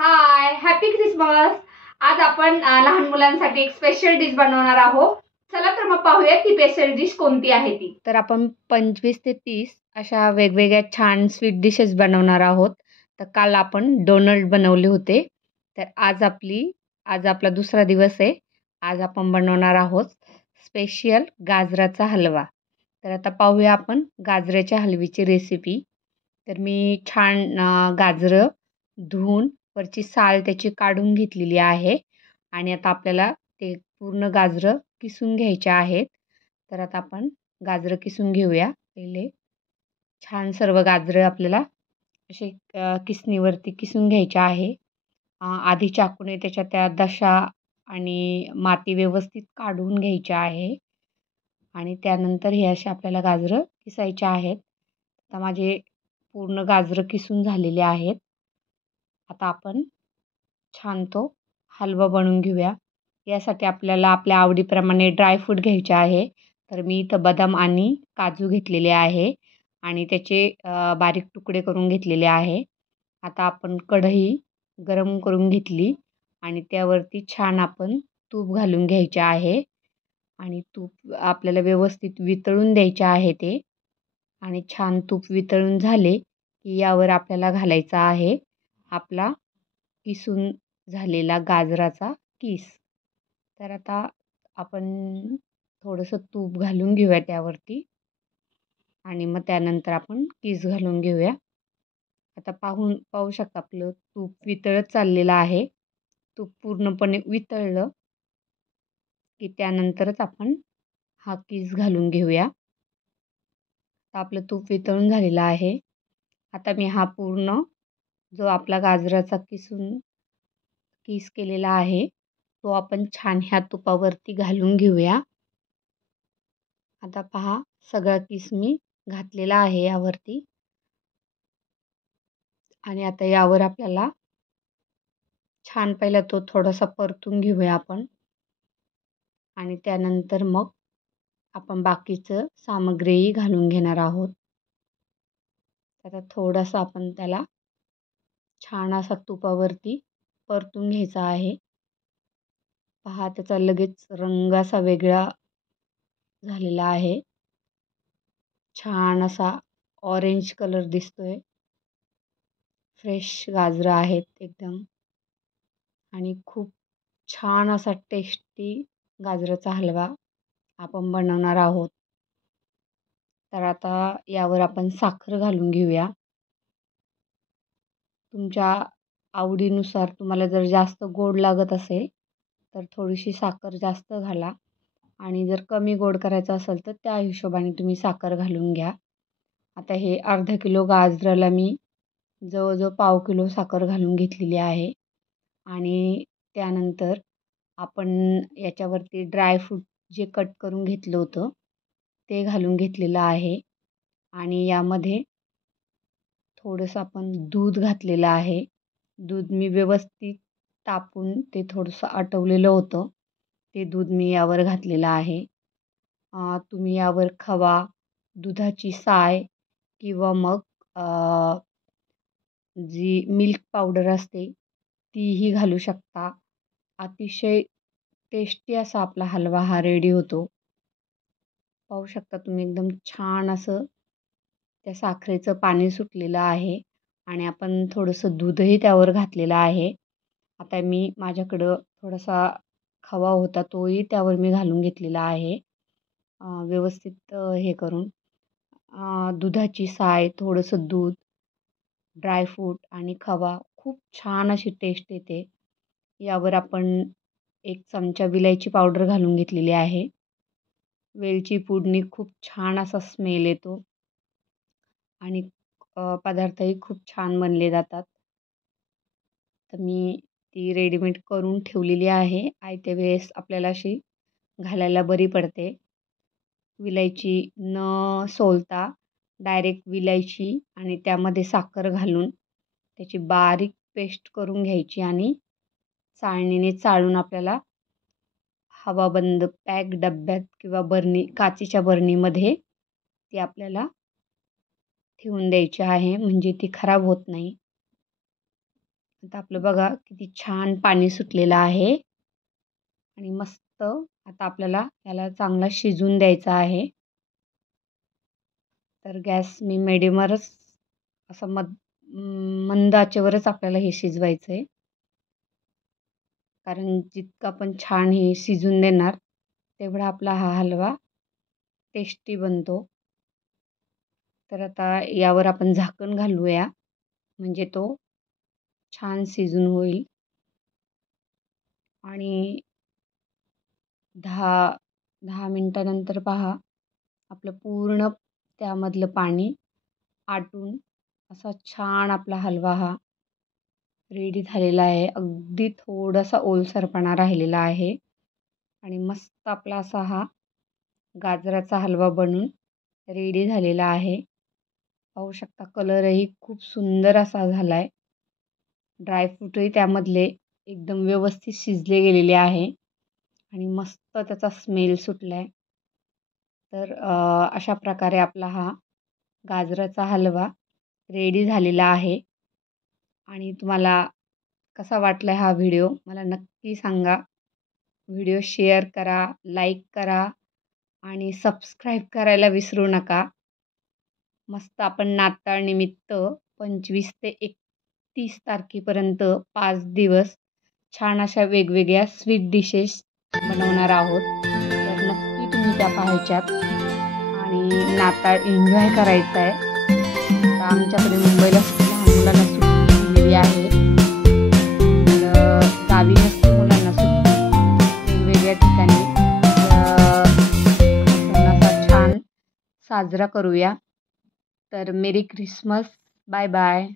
हाय, happy Christmas. आज आपण लहान मुलांसाठी एक स्पेशल डिश बनवणार आहोत. चला तर मग पाहूया ती स्पेशल डिश कोणती आहे ती. तर आपण 25 ते 30 अशा वेगवेगळ्या छान स्वीट डिशेस बनवणार आहोत. तर काल आपण डोनट बनवले होते. तर आज आपला दुसरा दिवस आहे. आज आपण बनवणार आहोत स्पेशल गाजराचा हलवा. तर आता पाहूया आपण गाजराच्या हलवीची रेसिपी. तर मी छान गाजरं धुवून वरची साल त्याची काढून घेतलेली आहे आणि आता आपल्याला ते पूर्ण गाजरं किसून घ्यायचे आहेत. तर आता आपण गाजरं किसून घेऊया. पहिले छान सर्व गाजरं आपल्याला असे किसणीवरती किसून घ्यायचे आहे. आधी चाकूने त्याच्या त्या दशा आणि माती व्यवस्थित काढून घ्यायच्या आहे आणि त्यानंतर हे असे आपल्याला गाजरं किसायचे आहेत. आता माझे पूर्ण गाजरं किसून झालेले आहेत. आता आपण छान तो हलवा बनवून घेऊया. यासाठी आपल्याला आपल्या आवडीप्रमाणे ड्रायफ्रूट घ्यायचे आहे. तर मी इथं बदाम आणि काजू घेतलेले आहे आणि त्याचे बारीक तुकडे करून घेतलेले आहे. आता आपण कढई गरम करून घेतली आणि त्यावरती छान आपण तूप घालून घ्यायचे आहे आणि तूप आपल्याला व्यवस्थित वितळून द्यायचे आहे ते आणि छान तूप वितळून झाले की यावर आपल्याला घालायचा आहे आपला किसून झालेला गाजराचा किस. तर आता आपण थोडंसं तूप घालून घेऊया त्यावरती आणि मग त्यानंतर आपण किस घालून घेऊया. आता पाहू शकता आपलं तूप वितळत चाललेलं आहे. तूप पूर्णपणे वितळलं की त्यानंतरच आपण हा किस घालून घेऊया. तर आपलं तूप वितळून झालेलं आहे. आता मी हा पूर्ण जो आपला गाजराचा किस केलेला आहे तो आपण छान ह्या तुपावरती घालून घेऊया. आता पहा सगळा किस मी घातलेला आहे यावरती आणि आता यावर आपल्याला छान पहिला तो थोडासा परतून घेऊया आपण आणि त्यानंतर मग आपण बाकीचं सामग्रीही घालून घेणार आहोत. आता थोडंसं आपण त्याला छान असा तुपावरती परतून घ्यायचा आहे. पहा त्याचा लगेच रंग असा वेगळा झालेला आहे. छान असा ऑरेंज कलर दिसतोय. फ्रेश गाजरं आहेत एकदम आणि खूप छान असा टेस्टी गाजराचा हलवा आपण बनवणार आहोत. तर आता यावर आपण साखर घालून घेऊया. तुमच्या आवडीनुसार तुम्हाला जर जास्त गोड लागत असेल तर थोडीशी साखर जास्त घाला आणि जर कमी गोड करायचं असेल तर त्या हिशोबाने तुम्ही साखर घालून घ्या. आता हे अर्धा किलो गाजराला मी जवळजवळ पाव किलो साखर घालून घेतलेली आहे आणि त्यानंतर आपण याच्यावरती ड्रायफ्रूट जे कट करून घेतलं होतं ते घालून घेतलेलं आहे आणि यामध्ये थोडंसं आपण दूध घातलेलं आहे. दूध मी व्यवस्थित तापून ते थोडंसं आटवलेलं होतं. ते दूध मी यावर घातलेलं आहे. तुम्ही यावर खवा, दुधाची साय किंवा मग जी मिल्क पावडर असते तीही घालू शकता. अतिशय टेस्टी असा आपला हलवा हा रेडी होतो. पाहू शकता तुम्ही एकदम छान असं त्या साखरेचं पाणी सुटलेलं आहे आणि आपण थोडंसं दूधही त्यावर घातलेलं आहे. आता मी माझ्याकडं थोडासा खवा होता तोही त्यावर मी घालून घेतलेला आहे. व्यवस्थित हे करून दुधाची साय, थोडंसं दूध, ड्रायफ्रूट आणि खवा खूप छान अशी टेस्ट येते. यावर आपण 1 चमचा विलायची पावडर घालून घेतलेली आहे. वेलची पूडनी खूप छान असा स्मेल येतो आणि पदार्थही खूप छान बनले जातात. तर मी ती रेडीमेड करून ठेवलेली आहे. आयत्या वेळेस आपल्याला अशी घालायला बरी पडते. विलायची न सोलता डायरेक्ट विलायची आणि त्यामध्ये साखर घालून त्याची बारीक पेस्ट करून घ्यायची आणि चाळणीने चाळून आपल्याला हवाबंद पॅक डब्यात किंवा काचेच्या बरणीमध्ये ती आपल्याला ठेवून द्यायची आहे म्हणजे ती खराब होत नाही. आता आपलं बघा किती छान पाणी सुटलेलं आहे आणि मस्त आता आपल्याला याला चांगला शिजून द्यायचा आहे. तर गॅस मी मिडियमवरच असं मंद आचेवरच आपल्याला हे शिजवायचं आहे. कारण जितकं आपण छान हे शिजून देणार तेवढा आपला हा हलवा टेस्टी बनतो. तर आता यावर आपण झाकण घालूया म्हणजे तो छान शिजून होईल. आणि 10 मिनटानंतर पहा आपलं पूर्ण त्यामधलं पाणी आटून असा छान आपला हलवा हा रेडी झालेला आहे. अगदी थोडासा ओलसरपणा राहिलेला आहे आणि मस्त आपला असा हा गाजराचा हलवा बनून रेडी झालेला आहे. पाहू शकता कलरही खूप सुंदर असा झाला आहे. ड्रायफ्रूटही त्यामधले एकदम व्यवस्थित शिजले गेलेले आहे आणि मस्त त्याचा स्मेल सुटला आहे. तर अशा प्रकारे आपला हा गाजराचा हलवा रेडी झालेला आहे. आणि तुम्हाला कसा वाटला हा व्हिडिओ मला नक्की सांगा. व्हिडिओ शेअर करा, लाईक करा आणि सबस्क्राईब करायला विसरू नका. मस्त आपण नाताळनिमित्त 25 ते 31 तारखेपर्यंत 5 दिवस छान अशा वेगवेगळ्या स्वीट डिशेस बनवणार आहोत. तर नक्की तुम्ही त्या पाहायच्यात आणि नाताळ एन्जॉय करायचा आहे. आता आमच्याकडे मुंबईला लहान मुलांना सुट्टी दिलेली आहे. तर गावी नसते मुलांना सुट्टी वेगवेगळ्या ठिकाणी. सण असा छान साजरा करूया. तर मेरी क्रिसमस. Bye bye.